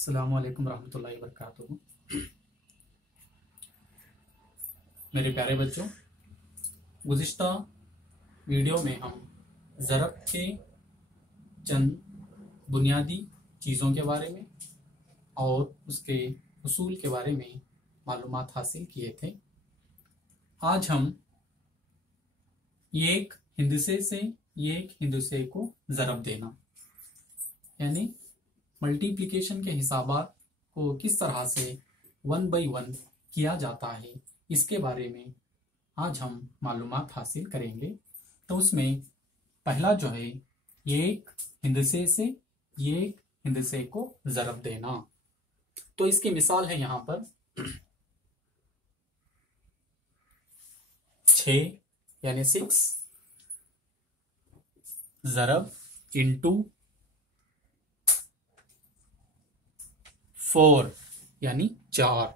अस्सलामु अलैकुम रहमतुल्लाहि व बरकातुहू। मेरे प्यारे बच्चों, गुज़िश्ता वीडियो में हम ज़रब के चंद बुनियादी चीज़ों के बारे में और उसके उसूल के बारे में मालूमात हासिल किए थे। आज हम एक हिंदसे से एक हिंदसे को ज़रब देना यानी मल्टीप्लिकेशन के हिसाबात को किस तरह से 1 बाई 1 किया जाता है, इसके बारे में आज हम मालूमात हासिल करेंगे। तो उसमें पहला जो है एक हिंदसे से एक हिंदसे को ज़रब देना। तो इसकी मिसाल है यहाँ पर 6 यानी 6 ज़रब इंटू 4 यानी 4,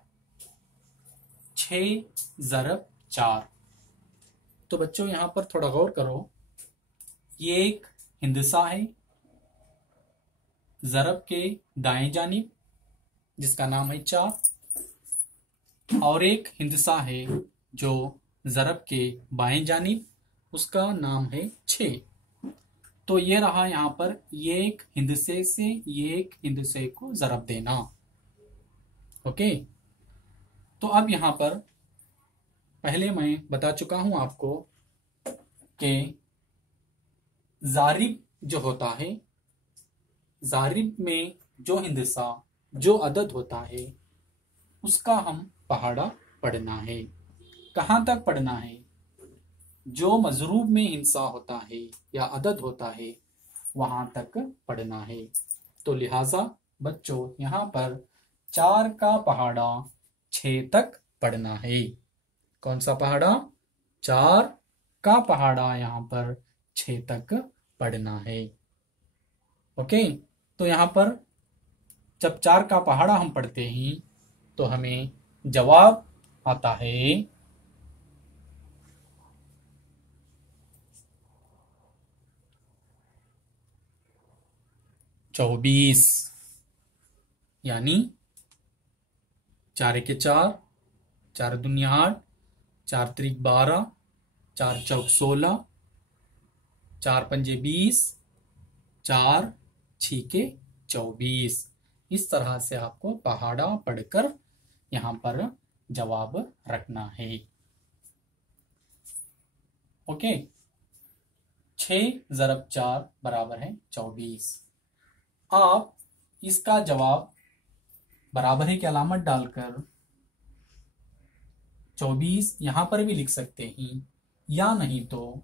6 ज़रब 4। तो बच्चों यहाँ पर थोड़ा गौर करो, ये एक हिंदसा है ज़रब के दाएं जानिब जिसका नाम है 4, और एक हिंदसा है जो ज़रब के बाएं जानिब, उसका नाम है 6। तो ये रहा यहाँ पर एक हिंदसे से एक हिंदसे को ज़रब देना। ओके, तो अब यहाँ पर पहले मैं बता चुका हूं आपको कि ज़ारिब जो होता है, ज़ारिब में जो हिंदसा जो अदद होता है उसका हम पहाड़ा पढ़ना है। कहाँ तक पढ़ना है? जो मजरूब में हिंसा होता है या अदद होता है वहां तक पढ़ना है। तो लिहाजा बच्चों यहाँ पर 4 का पहाड़ा 6 तक पढ़ना है। कौन सा पहाड़ा? 4 का पहाड़ा यहाँ पर 6 तक पढ़ना है। ओके, तो यहाँ पर जब 4 का पहाड़ा हम पढ़ते हैं तो हमें जवाब आता है 24 यानी 4 के 4, 4 दूनी 8, 4 त्रिक 12, 4 चौक 16, 4 पंजे 20, 4 छीके 24। इस तरह से आपको पहाड़ा पढ़कर यहाँ पर जवाब रखना है। ओके, 6 ज़रब 4 बराबर है 24। आप इसका जवाब बराबरी की अलामत डालकर 24 यहां पर भी लिख सकते हैं, या नहीं तो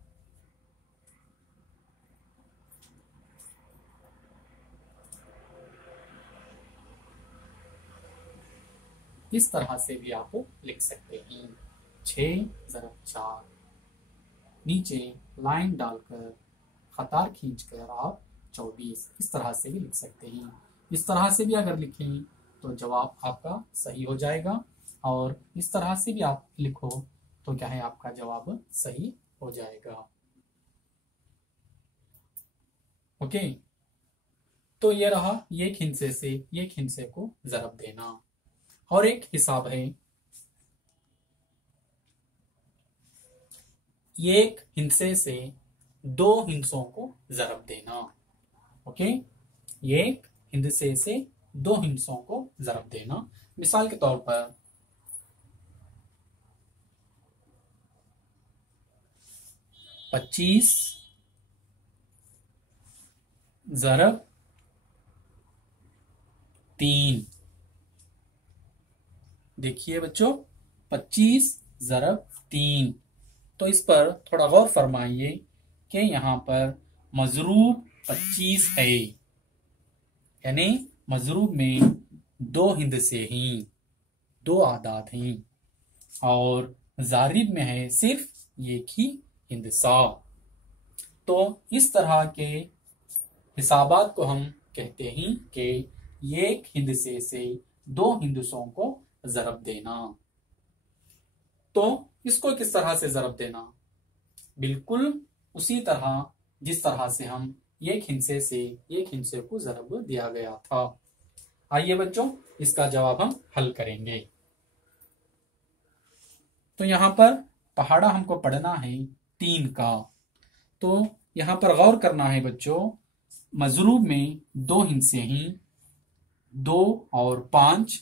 इस तरह से भी आप लिख सकते हैं। 6 ज़रब 4 नीचे लाइन डालकर खतार खींचकर आप 24 इस तरह से भी लिख सकते हैं। इस तरह से भी अगर लिखें तो जवाब आपका सही हो जाएगा, और इस तरह से भी आप लिखो तो क्या है, आपका जवाब सही हो जाएगा। ओके, तो ये रहा एक हिंसे से एक हिंसे को ज़रब देना। और एक हिसाब है एक हिंसे से 2 हिंसों को ज़रब देना। ओके, एक हिंदसे से 2 हिंसों को ज़रब देना। मिसाल के तौर पर 25 ज़रब 3। देखिए बच्चों, 25 ज़रब 3। तो इस पर थोड़ा गौर फरमाइए कि यहाँ पर मजरूब 25 है, यानी मजरूब में 2 हिंदसे हैं, 2 आदात हैं, और ज़ारिब में है सिर्फ एक ही हिंदसा। तो इस तरह के हिसाबात को हम कहते हैं कि एक हिंदसे से 2 हिंदसों को ज़रब देना। तो इसको किस तरह से ज़रब देना? बिल्कुल उसी तरह जिस तरह से हम एक हिंसे से एक हिंसे को ज़रब दिया गया था। आइए बच्चों, इसका जवाब हम हल करेंगे। तो यहां पर पहाड़ा हमको पढ़ना है 3 का। तो यहां पर गौर करना है बच्चों, मजरूब में 2 हिस्से हैं, 2 और 5।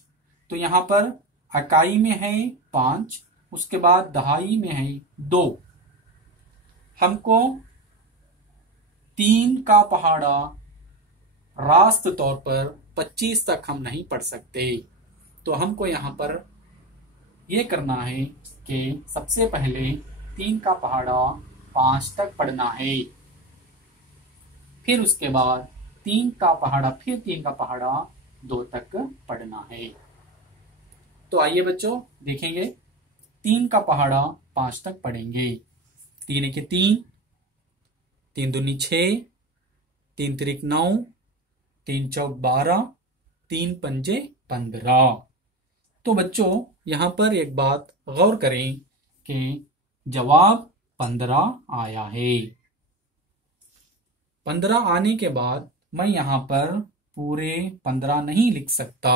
तो यहां पर अकाई में है 5, उसके बाद दहाई में है 2। हमको 3 का पहाड़ा रास्त तौर पर 25 तक हम नहीं पढ़ सकते। तो हमको यहां पर यह करना है कि सबसे पहले 3 का पहाड़ा 5 तक पढ़ना है, फिर उसके बाद 3 का पहाड़ा, फिर 3 का पहाड़ा 2 तक पढ़ना है। तो आइए बच्चों देखेंगे, 3 का पहाड़ा 5 तक पढ़ेंगे। 3 एके 3, 3 दूनी 6, 3 त्रिक 9, 3 चौक 12, 3 पंजे 15। तो बच्चों यहां पर एक बात गौर करें कि जवाब 15 आया है। 15 आने के बाद मैं यहां पर पूरे 15 नहीं लिख सकता।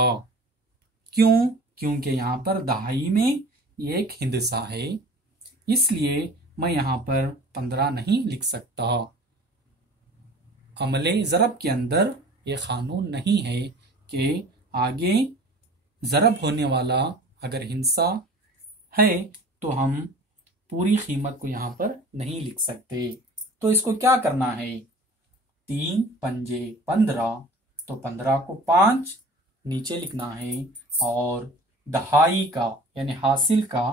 क्यों? क्योंकि यहां पर दहाई में एक हिंदसा है, इसलिए मैं यहां पर 15 नहीं लिख सकता। अमले ज़रब के अंदर यह कानून नहीं है कि आगे ज़रब होने वाला अगर हिंसा है तो हम पूरी कीमत को यहां पर नहीं लिख सकते। तो इसको क्या करना है, 3 पंजे 15, तो 15 को 5 नीचे लिखना है और दहाई का यानी हासिल का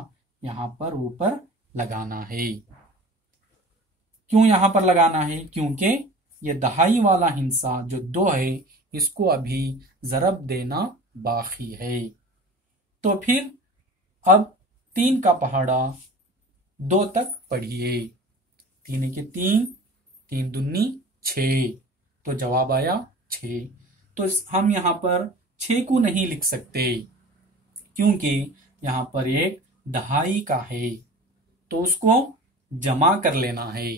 यहां पर ऊपर लगाना है। क्यों यहां पर लगाना है? क्योंकि ये दहाई वाला हिंसा जो 2 है, इसको अभी ज़रब देना बाकी है। तो फिर अब 3 का पहाड़ा 2 तक पढ़िए। 3 एके 3, 3 दूनी 6, तो जवाब आया 6। तो हम यहां पर 6 को नहीं लिख सकते क्योंकि यहां पर एक दहाई का है, तो उसको जमा कर लेना है।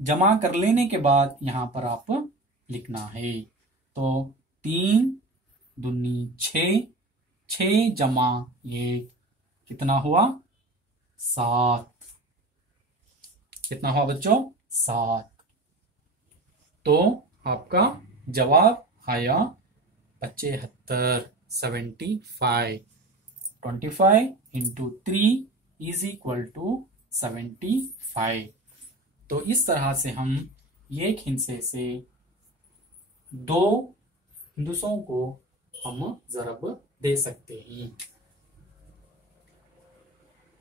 जमा कर लेने के बाद यहां पर आप लिखना है। तो 3 दूनी 6, 6 जमा 1 कितना हुआ? 7। कितना हुआ बच्चों? 7। तो आपका जवाब आया 75, 75। 25 इंटू 3 इज इक्वल टू 75। तो इस तरह से हम एक हिंसे से 2 हिंदुसों को हम ज़रब दे सकते हैं।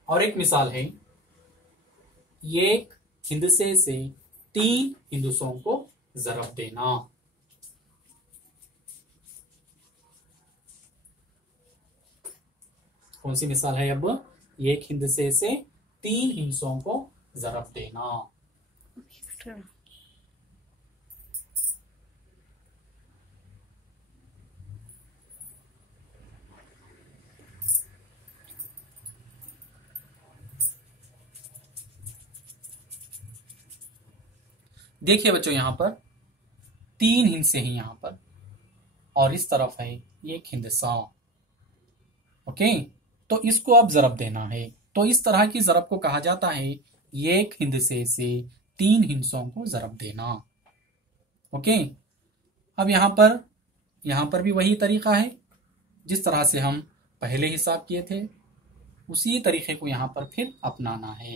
और एक मिसाल है, एक हिंदसे से 3 हिंदुसों को ज़रब देना। कौन सी मिसाल है? अब एक हिंदसे से 3 हिंसों को ज़रब देना। देखिए बच्चों, यहां पर 3 हिंसे हैं यहां पर, और इस तरफ है एक हिंदसा। ओके, तो इसको अब ज़रब देना है। तो इस तरह की ज़रब को कहा जाता है एक हिंदसे से 3 हिंसों को ज़रब देना। ओके, अब यहां पर भी वही तरीका है जिस तरह से हम पहले हिसाब किए थे, उसी तरीके को यहां पर फिर अपनाना है।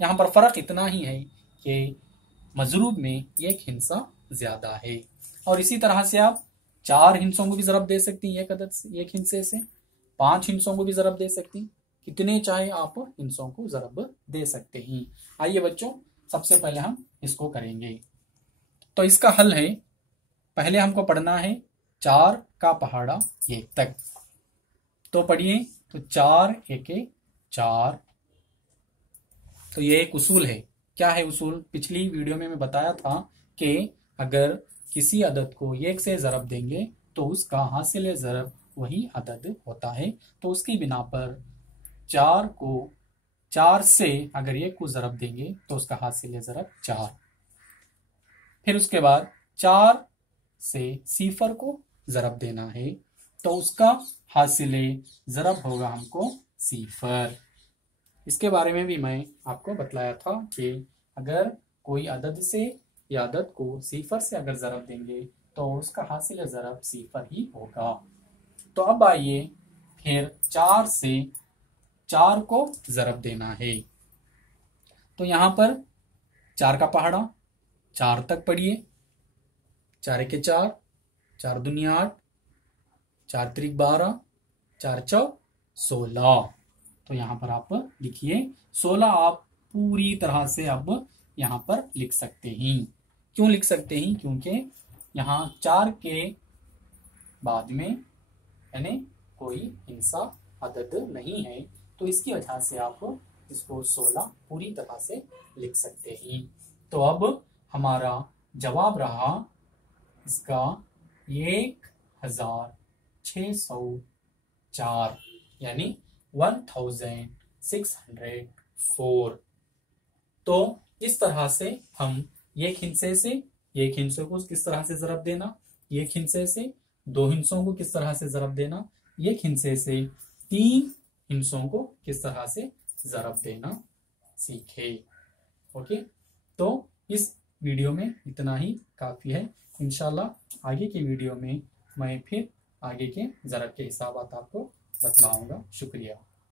यहां पर फर्क इतना ही है कि मजरूब में एक हिंसा ज्यादा है। और इसी तरह से आप 4 हिंसों को भी ज़रब दे सकती हैं, एक हिंसे से 5 हिंसों को भी ज़रब दे सकती, कितने चाहे आप हिंसों को ज़रब दे सकते हैं। आइए बच्चों, सबसे पहले हम इसको करेंगे। तो इसका हल है, पहले हमको पढ़ना है 4 का पहाड़ा 1 तक। तो पढ़िए, तो 4 एके 4। तो ये एक उसूल है। क्या है उसूल? पिछली वीडियो में मैं बताया था कि अगर किसी अदद को 1 से ज़रब देंगे तो उसका हासिल ज़रब वही अदद होता है। तो उसकी बिना पर 4 से अगर 1 को ज़रब देंगे तो उसका हासिल ज़रब 4। फिर उसके बाद 4 से सिफर को ज़रब देना है तो उसका हासिले ज़रब होगा हमको सिफर। इसके बारे में भी मैं आपको बतलाया था कि अगर कोई अदद से या अदद को सिफर से अगर ज़रब देंगे तो उसका हासिल ज़रब सिफर ही होगा। तो अब आइए फिर 4 से 4 को ज़रब देना है। तो यहाँ पर 4 का पहाड़ा 4 तक पढ़िए। 4 के 4, 4 दूनी 8, 4 त्रिक 12, 4 चौक 16। तो यहाँ पर आप लिखिए 16। आप पूरी तरह से अब यहाँ पर लिख सकते हैं। क्यों लिख सकते हैं? क्योंकि यहाँ 4 के बाद में यानी कोई हिंसा अदद नहीं है, तो इसकी वजह से आप इसको 16 पूरी तरह से लिख सकते हैं। तो अब हमारा जवाब रहा इसका 1604 यानी 1604। तो इस तरह से हम एक हिस्से से एक हिस्से को किस तरह से ज़रब देना, एक हिस्से से 2 हिस्सों को किस तरह से ज़रब देना, एक हिस्से से 3 हिस्सों को किस तरह से ज़रब देना सीखे। ओके, तो इस वीडियो में इतना ही काफ़ी है। इंशाल्लाह आगे के वीडियो में मैं फिर आगे के ज़रब के हिसाबात आपको बतलाऊंगा। शुक्रिया।